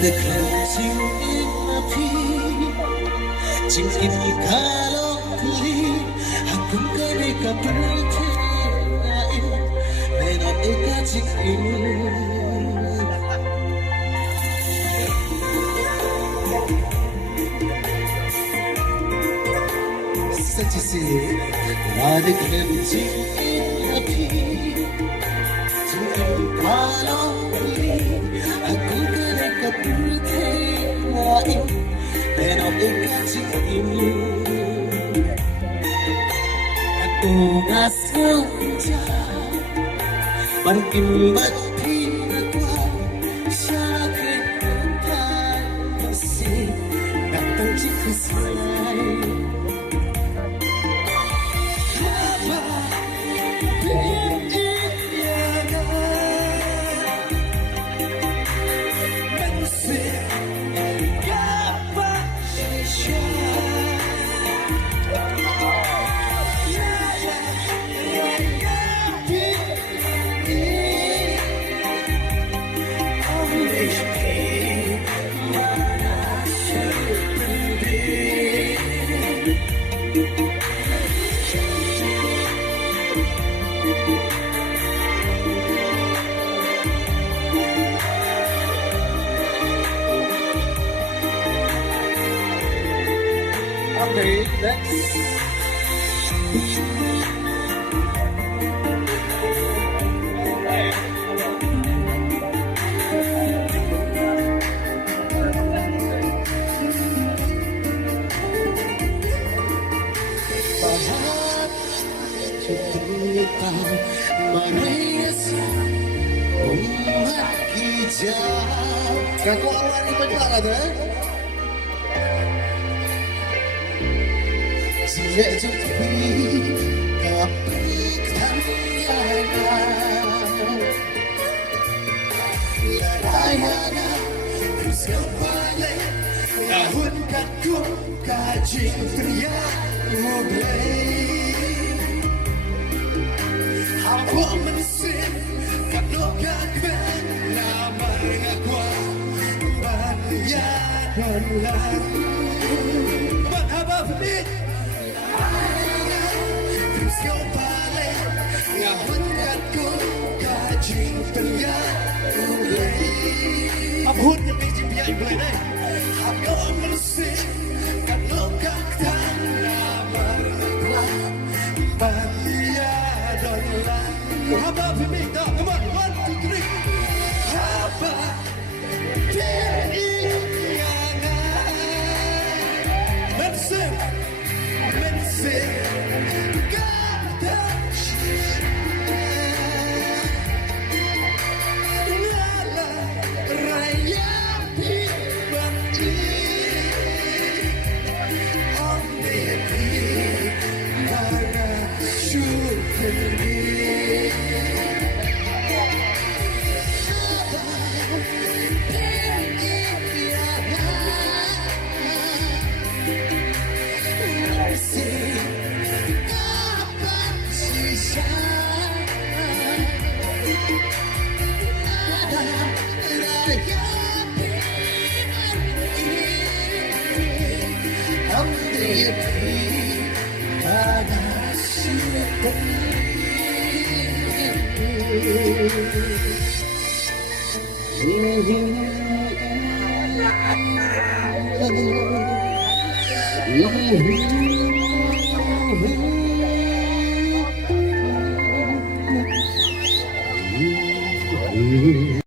the cleansing in my feet Chingin ikalokli Hakun kare kapurte Nain Menon eka chingin Such a silly the cleansing in my feet Chingin ikalokli Hakun kare kapurte Nain Menon eka chingin Ako nga sangja Ban kim bat phi qua Sa khe thai Masi Đặt tăng chiếc khơi sai Hava Bin Indiana Mensi Gapa Shisha Okay, next. Bahat Cerita Meresa Umat hijau Kaku awal ini penjual ada Dia jumpi Kaprik tanyakan Layana Kusel balik Tahun kaku Kajing teriak Ublay Apa mesin Kano kakben Nama ngakwa Banya dolar Berhaba penit Kau balik Ngahunkan ku Kajing teriak Ublay Apa hut yang biji biar boleh deh Apa mesin Kano kakben Nama ngakwa Banya dolar Berhaba penit Come on, 1, 2, 3 Haba Mesin Mm-hmm.